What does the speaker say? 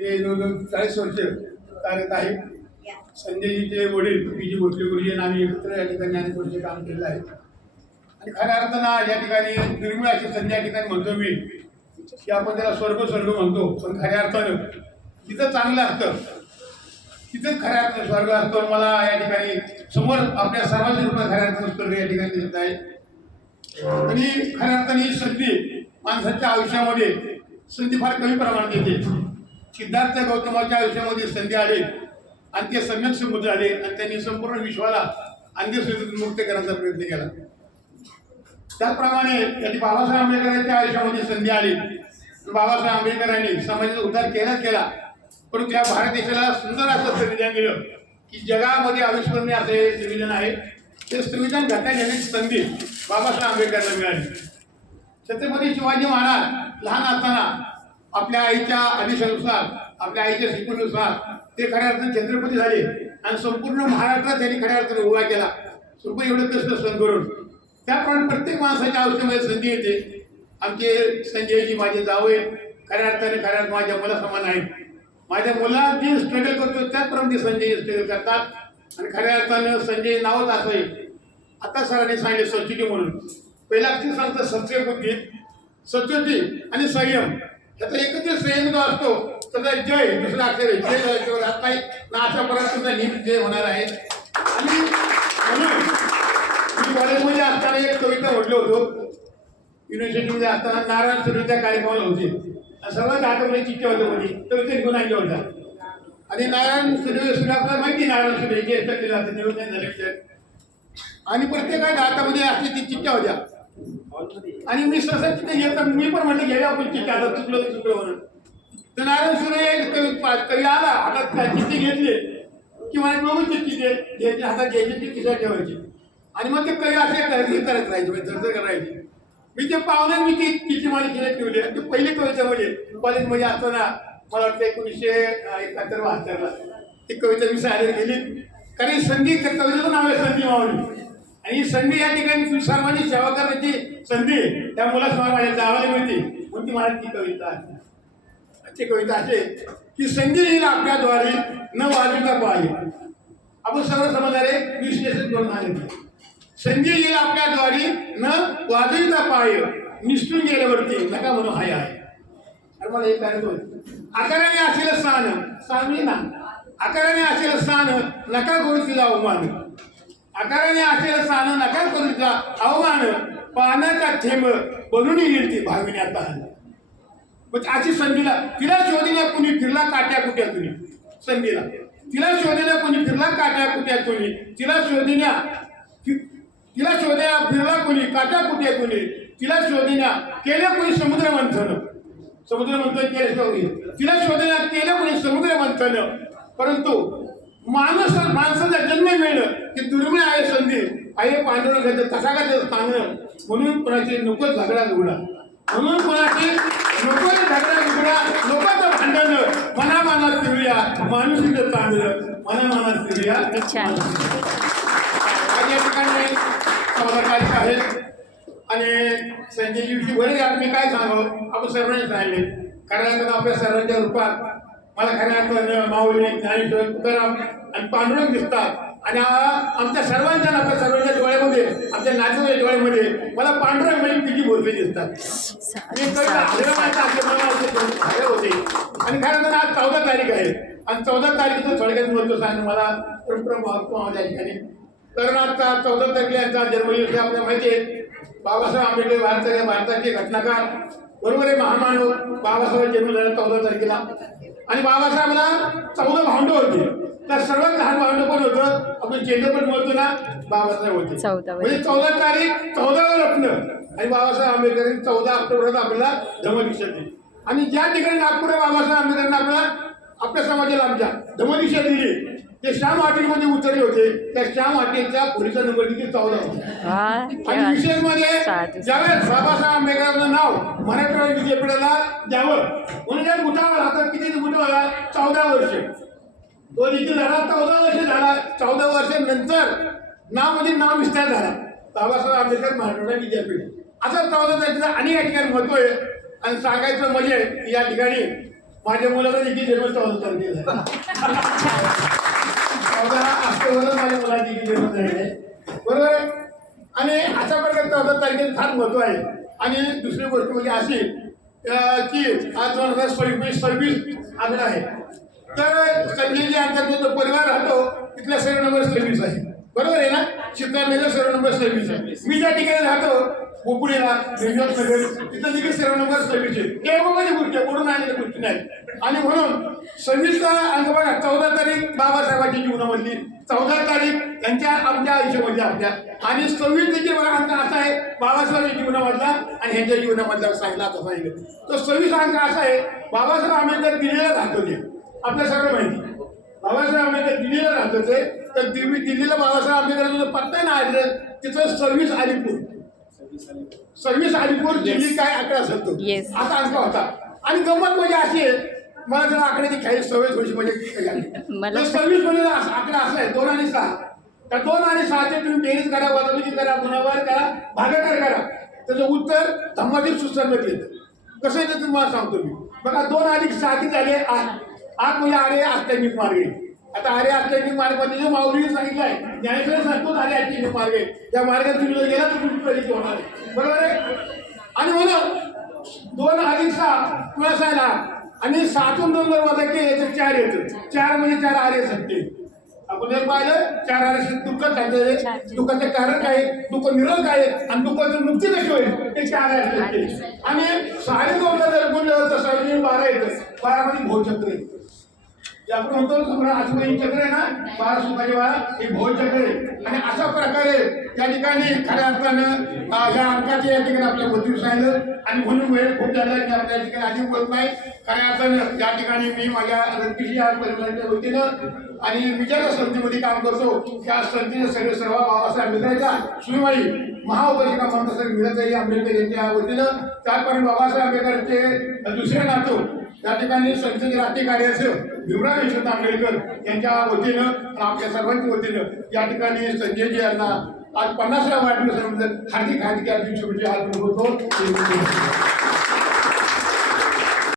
तिने जवळजवळ 40 वर्ष कार्यरत आहे. संजयजीचे वडील पी जी भोसले गुरुजी यांनी आम्ही एकत्र या ठिकाणी अनेक वर्ष काम केलेलं आहे. आणि खऱ्या अर्थानं या ठिकाणी दुर्मिळ अशी संधी या ठिकाणी म्हणतो मी की आपण त्याला स्वर्ग स्वर्ग म्हणतो, पण खऱ्या अर्थानं तिथं चांगलं असतं, तिथंच खऱ्या अर्थानं स्वर्ग असतो. मला या ठिकाणी समोर आपल्या सर्वांच्या रूपात खऱ्या अर्थानं स्वर्ग या ठिकाणी दिसत आहे. आणि खऱ्या अर्थाने ही संधी माणसाच्या आयुष्यामध्ये संधी फार कमी प्रमाणात येते. सिद्धार्थ गौतमाच्या आयुष्यामध्ये संधी आली आणि ते सम्यक समृद्ध झाले आणि त्यांनी संपूर्ण विश्वाला अंधश्रद्धेतून मुक्त करण्याचा प्रयत्न केला. त्याचप्रमाणे त्यांनी बाबासाहेब आंबेडकरांच्या आयुष्यामध्ये संधी आली. बाबासाहेब आंबेडकरांनी समाजाचा उद्धार केला, परंतु या भारत देशाला सुंदर असं संविधान दिलं की जगामध्ये अविस्मरणीय असे संविधान आहे. ते संविधान घटना घेण्याची संधी बाबासाहेब आंबेडकरांना मिळाली. छत्रपती शिवाजी महाराज लहान असताना आपल्या आईच्या आदेशानुसार, आपल्या आईच्या शिकवणीनुसार ते खऱ्या अर्थाने छत्रपती झाले आणि संपूर्ण महाराष्ट्रात त्यांनी खऱ्या अर्थाने उभा केला. संपूर्ण एवढं कष्ट सहन करून. त्याप्रमाणे प्रत्येक माणसाच्या आयुष्यामध्ये संधी येते. आमचे संजयजी माझे जावई खऱ्या अर्थाने माझ्या मुलासमान आहेत. माझ्या मुला जे स्ट्रगल करतो त्याचप्रमाणे संजय स्ट्रगल करतात आणि खऱ्या अर्थानं संजय नावच असं आहे. आता सरांनी सांगितले सबसिडी म्हणून. पहिला अक्षर सांगतं सत्य बुद्धी, सत्योती आणि संयम. त्याचा एकत्र संयम जो असतो त्याचा जय दुसरा अक्षर आहे. जय झाल्याशिवाय राहत नाही ना, अशापर्यंत तुमचा नीट जय होणार आहे. आणि म्हणून मी कॉलेजमध्ये असताना एक कविता म्हटलं होतो. युनिव्हर्सिटीमध्ये असताना नारायण सुर्वे त्या कार्यक्रमाला होते. सर्वात आठवणी चिठ्ठ्या होत्या मध्ये कविता लिहून आणल्या होत्या. आणि नारायण सुर्वे आपल्याला माहिती नारायण सुर्वे जे केलं जातं निवडणूक झाल्याविषयी. आणि प्रत्येकाच्या हातामध्ये अशी ती चिठ्ठ्या होत्या. आणि मी सहसा चिठ्ठ्या घेता मी पण म्हटलं घ्यावी आपण चिठ्ठ्या, आता चुकलं म्हणून. तर नारायण सुर्वे कवी आला, हातात चिठ्ठी घेतली की मला बघून चिठ्ठी घ्यायची, हातात घ्यायची ती खिशात ठेवायची. आणि मग ते कवी असे करत राहायचे, चर्चा करायची. मी ते पाहुणे मी ती चिठ्ठी माझी खिशात ठेवली. आणि ते पहिली कवितेमध्ये कॉलेजमध्ये असताना मला वाटतं 1971-72 ती कविता मी सादर केली. कारण संधी त्या कवितेचं नाव आहे संधी मावली. आणि ही संधी या ठिकाणी सर्वांनी सेवा करण्याची संधी त्या मुलासमोर माझ्या जावाला मिळते म्हणून ती मला ती कविता आहे. ती कविता असे की संधी येईल आपल्याद्वारे न वाजविता पाहिजे. आपण सर्व समजणारे विश्लेषण करून आले. संधी येईल आपल्याद्वारे न वाजविता पाहिजे, निसटून गेल्यावरती नका म्हणून हाय आहे. अरे मला हे काय आकाराने असेल स्थान ना, आकाराने असेल स्थान नका करू तिला अवमान. आकाराने असेल स्थान नका करू तिला अवमान. पाण्याचा थेंब बनून येईल ती भाविण्यात आहात. मग अशी संधीला तिला शोधल्या कुणी फिरला काट्या कुट्यातून. संधीला तिला शोधल्या कुणी फिरला काट्या कुट्यातून. तिला शोधल्या फिरला कुणी काट्या कुट्यातून. तिला शोधल्या केल्या कुणी समुद्र मंथन. समुद्र मंथन केलं. तिला शोधल्या केलं कुणी समुद्र मंथन. परंतु माणसाचा जन्म मिळणं की दुर्मिळ आहे संधी आहे. पांडुरंगाचं तथागत सांगणं. म्हणून कोणाची नको झगडा झुगडा, म्हणून कोणाची नको झगडा झुगडा, लोकांचं भांडण मनामनात फिरूया, माणुसीचं चांगलं मनामनात फिरूया. आज या ठिकाणी समाजात आहेत आणि संजयजीची बरेच मी काय सांगावं आपण सर्वांनी सांगितले. कारण आपल्या सर्वांच्या रूपात मला खऱ्या अर्थानं माऊली, ज्ञानेश्वर, तुकाराम आणि पांडुरंग दिसतात. आणि आमच्या सर्वांच्या आपल्या सर्वांच्या डोळ्यामध्ये, आमच्या नातेवाईच्या डोळ्यामध्ये मला पांडुरंग म्हणजे किती भोसले दिसतात. आणि खरं तर आज 14 तारीख आहे आणि 14 तारीखचं थोडक्यात महत्व सांगणं मला भावतो माझ्या ठिकाणी. कारण आता 14 तारखेला यांचा जन्मदिवस आपल्याला माहिती आहे. बाबासाहेब आंबेडकर भारताचे घटनाकार, बरोबर आहे, महामानव. बाबासाहेब जन्म झाला 14 तारखेला. आणि बाबासाहेबांना 14 भावंडं होते. तर सर्वात लहान भावंड पण होतं, आपण चेंडू पण बोलतो ना, बाबासाहेब होते. म्हणजे 14 तारीख 14 रत्न. आणि बाबासाहेब आंबेडकरांनी 14 ऑक्टोबरला आपल्याला धम्मदीक्षा दिली. आणि ज्या ठिकाणी नागपूर बाबासाहेब आंबेडकरांनी आपल्याला आपल्या समाजाला आमच्या धम्मदीक्षा दिली ते श्याम हॉटेलमध्ये उतरले होते. त्या श्याम हॉटेलच्या पोलिसा नंबर देखील 14 होता. आणि विशेष म्हणजे ज्यावेळेस बाबासाहेब आंबेडकरांचं नाव मराठवाडा विद्यापीठाला द्यावं म्हणून या बुटावर हातात किती बुटावर 14 वर्ष तो देखील झाला. 14 वर्ष झाला. 14 वर्षानंतर नाव विस्तार झाला. बाबासाहेब आंबेडकर मराठवाडा विद्यापीठ. असं 14 तारखेचं अनेक या ठिकाणी महत्व आहे. आणि सांगायचं म्हणजे या ठिकाणी माझ्या मुलाचा देखील जन्म 14 तारखेला आहे. 14 ऑक्टोबरला माझ्या मुलाची देखील जन्म झालेला आहे, बरोबर आहे. आणि अशा प्रकारे 14 तारखेला फार महत्व आहे. आणि दुसरी गोष्ट म्हणजे अशी की आज 2026 आकडा आहे. तर संजय जी आमचा जो परिवार राहतो तिथला सर्व नंबर 26 आहे, बरोबर आहे ना. चित्रानगर सर्व नंबर 26 आहे. मी ज्या ठिकाणी राहतो कोपुडीला नगर तिथं देखील सर्व नंबर 26 आहे. केवळ माझी गोष्टी आहे, कोणून आणलेल्या गोष्टी नाही. आणि म्हणून 26चा अंक बघा, 14 तारीख बाबासाहेबांच्या जीवनामधली, 14 तारीख त्यांच्या आमच्या आयुष्यामध्ये आपल्या, आणि 26 देखील बघा अंक असा आहे बाबासाहेबांच्या जीवनामधला आणि ह्यांच्या जीवनामधला सांगितला आता सांगितलं. तो 26 अंक असा आहे, बाबासाहेब आंबेडकर दिल्लीला राहत होते, आपल्या सर्व माहिती. बाबासाहेब आंबेडकर दिल्लीला राहत होते, तर दिल्लीला बाबासाहेब आंबेडकरांचा पत्ता नाही आहे तिथं 26 अलीपूर, 26 अलीपूर दिल्ली काय आकडा असेल तो असा अंक होता. आणि गंमत म्हणजे अशी आहे, मला जरा आकड्याची काही सवय थोडीशी म्हणजे 26 म्हणजे आकडा असा आहे 2 आणि 6. तर 2 आणि 6चे तुम्ही बेरीज करा, वजाबाकी करा, गुणाकार करा, भागाकार करा, त्याचं उत्तर धम्मातील सुसंगत येतं. कसं येतं तुम्हाला सांगतो मी. बघा 2 अधिक 6 किती झाले 8. 8 म्हणजे आरे अष्टमिक मार्ग आहे. आता आरे अष्टमिक मार्गामध्ये जो माऊलीने सांगितलं आहे, ज्ञानेश्वर सांगतो आरे अष्टमिक मार्ग आहे, त्या मार्गात तुम्ही जर गेला तर तुम्ही प्रगती होणार आहे, बरोबर आहे. आणि म्हणून 2 अधिक 6 प्लस आहे 8, आणि 7तून 2 जर वजा केले तर 4 येतं. 4 म्हणजे 4 आरे सत्य. आपण जर पाहिलं 4 आरे दुःख खाते, दुःखाचं कारण काय, दुःख निरोध काय, आणि दुःखाची मुक्ती कशी होईल ते 4 आरे सत्य. आणि 2.5ला जर गुणलं तर 12 येतं. 12 मध्ये भोजचक्र येतं. आपण म्हणतो सम्राट आजूबाई चक्र आहे ना, 12 सुखाचे 12 हे भोजचक्र आहे. आणि अशा प्रकारे या ठिकाणी खऱ्या अर्थानं या अंकाचे या ठिकाणी आपल्या बुद्धी सांगितलं. आणि म्हणून वेळ खूप झाला की आपल्या ठिकाणी आधी बोलत नाही. खऱ्या अर्थानं या ठिकाणी मी माझ्या रंगपिशी या परिवाराच्या वतीनं आणि मी ज्या संस्थेमध्ये काम करतो त्या संस्थेचे सगळे सर्व बाबासाहेब आंबेडकरांच्या सुनवाई महाउपशिका म्हणतात मिळतही आंबेडकर यांच्या वतीनं, त्याचप्रमाणे बाबासाहेब आंबेडकरांचे दुसरे नातू या ठिकाणी संस्थेचे राज्य कार्याचं भीमराव यशवंत आंबेडकर यांच्या वतीनं आणि आपल्या सर्वांच्या वतीनं या ठिकाणी संजयजी यांना आज 50व्या वाढदिवसानंतर हार्दिक हार्दिक शुभेच्छा अर्पण करतो.